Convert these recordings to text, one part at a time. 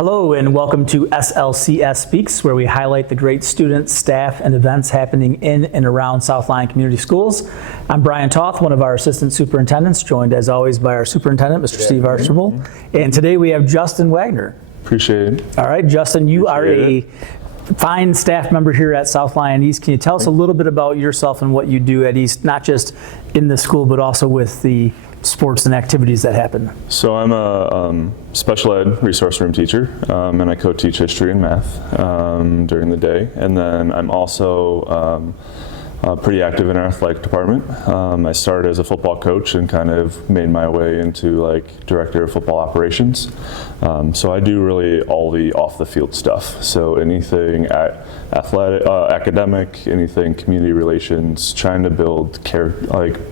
Hello and welcome to SLCS Speaks, where we highlight the great students, staff, and events happening in and around South Lyon Community Schools. I'm Brian Toth, one of our assistant superintendents, joined as always by our superintendent, Mr. Steve Archibald. And today we have Justin Wagner. Appreciate it. All right, Justin, you are a fine staff member here at South Lyon East. Can you tell us a little bit about yourself and what you do at East, not just in the school, but also with the sports and activities that happen? So I'm a special ed resource room teacher, and I co-teach history and math during the day. And then I'm also pretty active in our athletic department. I started as a football coach and kind of made my way into like director of football operations. So I do really all the off the field stuff. So anything athletic, academic, anything community relations, trying to build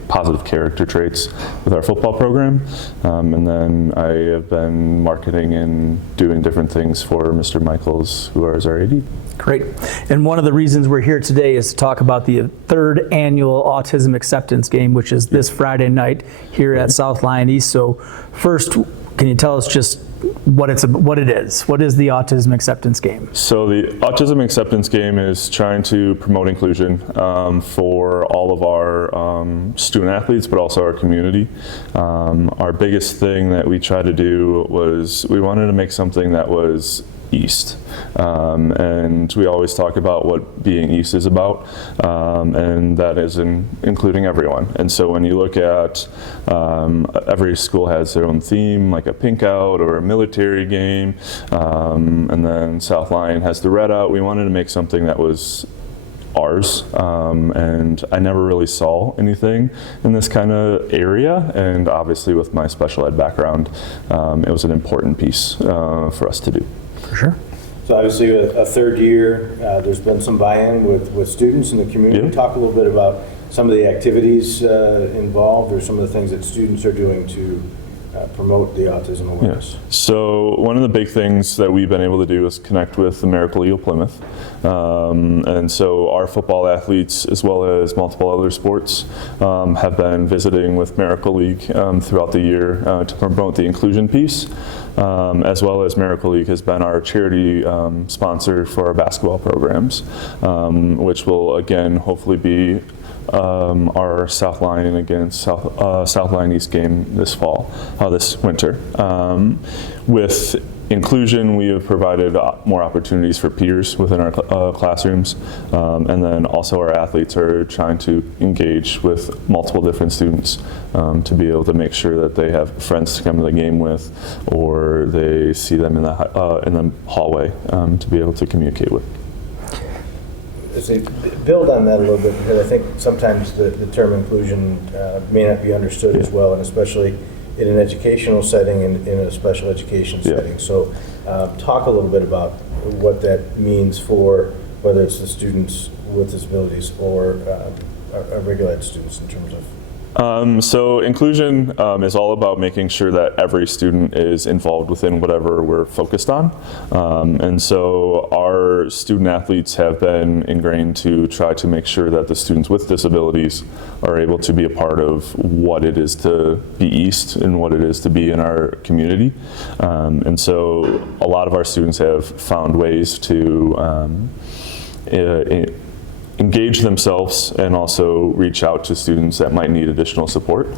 positive character traits with our football program. And then I have been marketing and doing different things for Mr. Michaels, who is our AD. Great. And one of the reasons we're here today is to talk about the third annual Autism Acceptance Game, which is this Friday night here at South Lyon East. So first, can you tell us just what it is? What is the Autism Acceptance Game? So the Autism Acceptance Game is trying to promote inclusion for all of our student athletes, but also our community. Our biggest thing that we tried to do was we wanted to make something that was East, and we always talk about what being East is about, and that is including everyone. And so when you look at every school has their own theme, like a pink out or a military game, and then South Lyon has the red out. We wanted to make something that was ours, and I never really saw anything in this kind of area, and obviously with my special ed background, it was an important piece for us to do. For sure. So obviously a third year, there's been some buy-in with students in the community. Yeah. Talk a little bit about some of the activities involved, or some of the things that students are doing to promote the autism awareness. Yeah. So one of the big things that we've been able to do is connect with the Miracle Eagle Plymouth. And so our football athletes, as well as multiple other sports, have been visiting with Miracle League throughout the year to promote the inclusion piece, as well as Miracle League has been our charity sponsor for our basketball programs, which will again hopefully be our South Lyon against South Lyon East game this winter. With inclusion, we have provided more opportunities for peers within our classrooms, and then also our athletes are trying to engage with multiple different students to be able to make sure that they have friends to come to the game with, or they see them in the hallway to be able to communicate with. Build on that a little bit, because I think sometimes the term inclusion may not be understood as well, and especially in an educational setting and in a special education setting. So talk a little bit about what that means for whether it's the students with disabilities or our regular ed students in terms of. So inclusion is all about making sure that every student is involved within whatever we're focused on. And so our student athletes have been ingrained to try to make sure that the students with disabilities are able to be a part of what it is to be East and what it is to be in our community. And so a lot of our students have found ways to engage themselves and also reach out to students that might need additional support.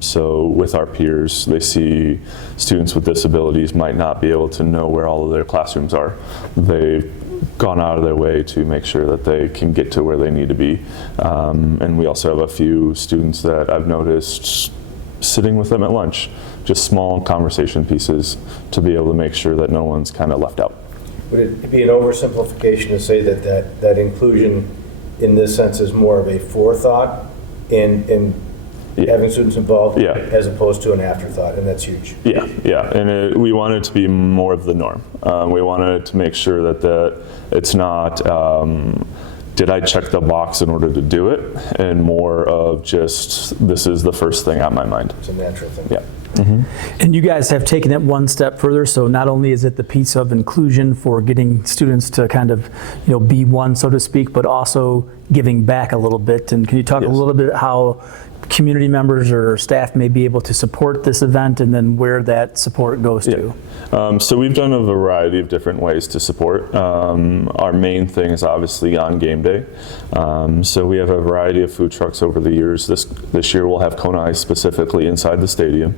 So with our peers, they see students with disabilities might not be able to know where all of their classrooms are. They've gone out of their way to make sure that they can get to where they need to be. And we also have a few students that I've noticed sitting with them at lunch, just small conversation pieces to be able to make sure that no one's kind of left out. Would it be an oversimplification to say that inclusion in this sense is more of a forethought in having students involved, as opposed to an afterthought, and that's huge? Yeah, and we want it to be more of the norm. We wanted to make sure that it's not, did I check the box in order to do it, and more of just, this is the first thing on my mind. It's a natural thing. Yeah. Mm-hmm. And you guys have taken it one step further, so not only is it the piece of inclusion for getting students to kind of, be one, so to speak, but also giving back a little bit. And can you talk a little bit how community members or staff may be able to support this event, and then where that support goes to? So we've done a variety of different ways to support. Our main thing is obviously on game day. So we have a variety of food trucks over the years. This year we'll have Kona Ice specifically inside the stadium.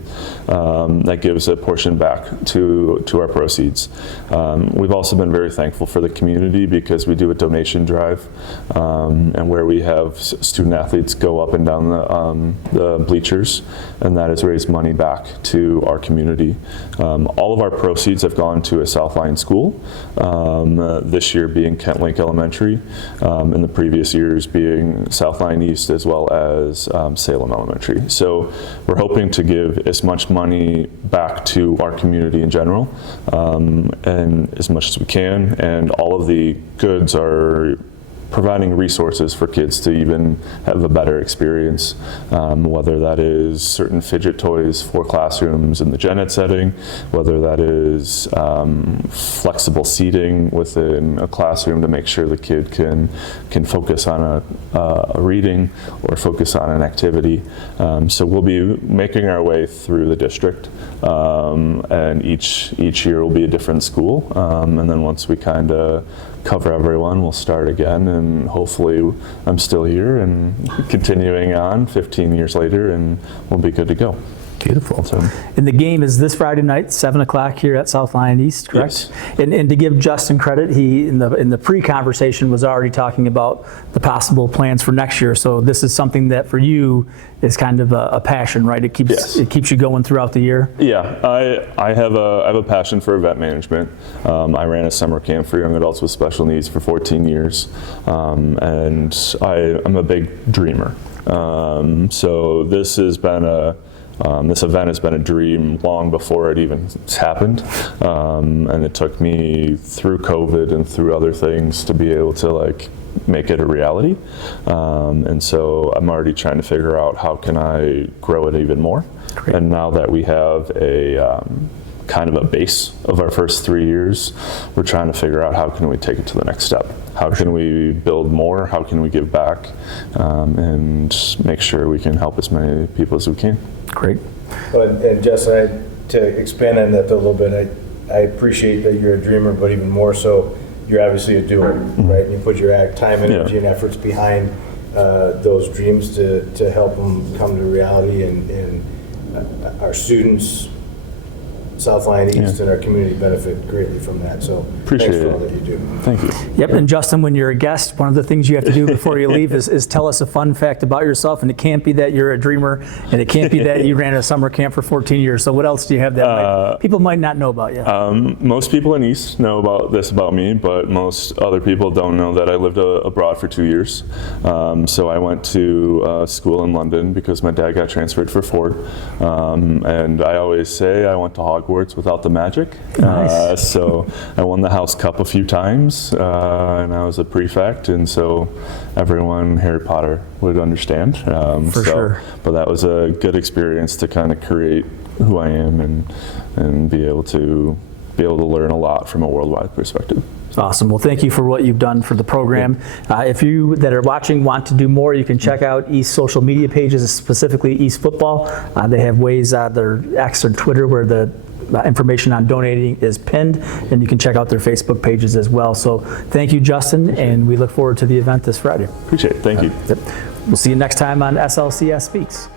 That gives a portion back to our proceeds. We've also been very thankful for the community because we do a donation drive, and where we have student athletes go up and down the bleachers, and that has raised money back to our community. All of our proceeds have gone to a South Lyon school, this year being Kent Lake Elementary, in the previous years being South Lyon East as well as Salem Elementary. So we're hoping to give as much money back to our community in general, and as much as we can, and all of the goods are providing resources for kids to even have a better experience, whether that is certain fidget toys for classrooms in the gen ed setting, whether that is flexible seating within a classroom to make sure the kid can focus on a reading or focus on an activity. So we'll be making our way through the district, and each year will be a different school, and then once we kind of cover everyone, we'll start again, and hopefully I'm still here and continuing on 15 years later, and we'll be good to go. Beautiful. So, and the game is this Friday night, 7 o'clock here at South Lyon East, correct? Yes. And to give Justin credit, he in the pre-conversation was already talking about the possible plans for next year. So this is something that for you is kind of a passion, right? It keeps you going throughout the year. Yeah, I have a passion for event management. I ran a summer camp for young adults with special needs for 14 years, and I'm a big dreamer. So this event has been a dream long before it even happened, and it took me through COVID and through other things to be able to make it a reality. And so I'm already trying to figure out how can I grow it even more. Great. And now that we have a kind of a base of our first 3 years, we're trying to figure out how can we take it to the next step. How can we build more? How can we give back, and make sure we can help as many people as we can. Great. Well, and Justin, to expand on that a little bit, I appreciate that you're a dreamer, but even more so, you're obviously a doer, right? And you put your time, energy, and efforts behind those dreams to help them come to reality, and our students, South Lyon East, and our community benefit greatly from that. So Appreciate thanks for it. all that you do. Thank you. Yep, and Justin, when you're a guest, one of the things you have to do before you leave is tell us a fun fact about yourself, and it can't be that you're a dreamer, and it can't be that you ran a summer camp for 14 years. So what else do you have that people might not know about you? Most people in East know about me, but most other people don't know that I lived abroad for 2 years. So I went to school in London because my dad got transferred for Ford, and I always say I went to Hogwarts without the magic. Nice. So I won the House Cup a few times, and I was a prefect, and so everyone Harry Potter would understand. For sure. But that was a good experience to kind of create who I am and be able to learn a lot from a worldwide perspective. Awesome. Well, thank you for what you've done for the program. If you that are watching want to do more, you can check out East social media pages, specifically East Football. They have ways, their X or Twitter, where the information on donating is pinned, and you can check out their Facebook pages as well. So thank you, Justin, and we look forward to the event this Friday. Appreciate it. Thank you. Yep. We'll see you next time on SLCS Speaks.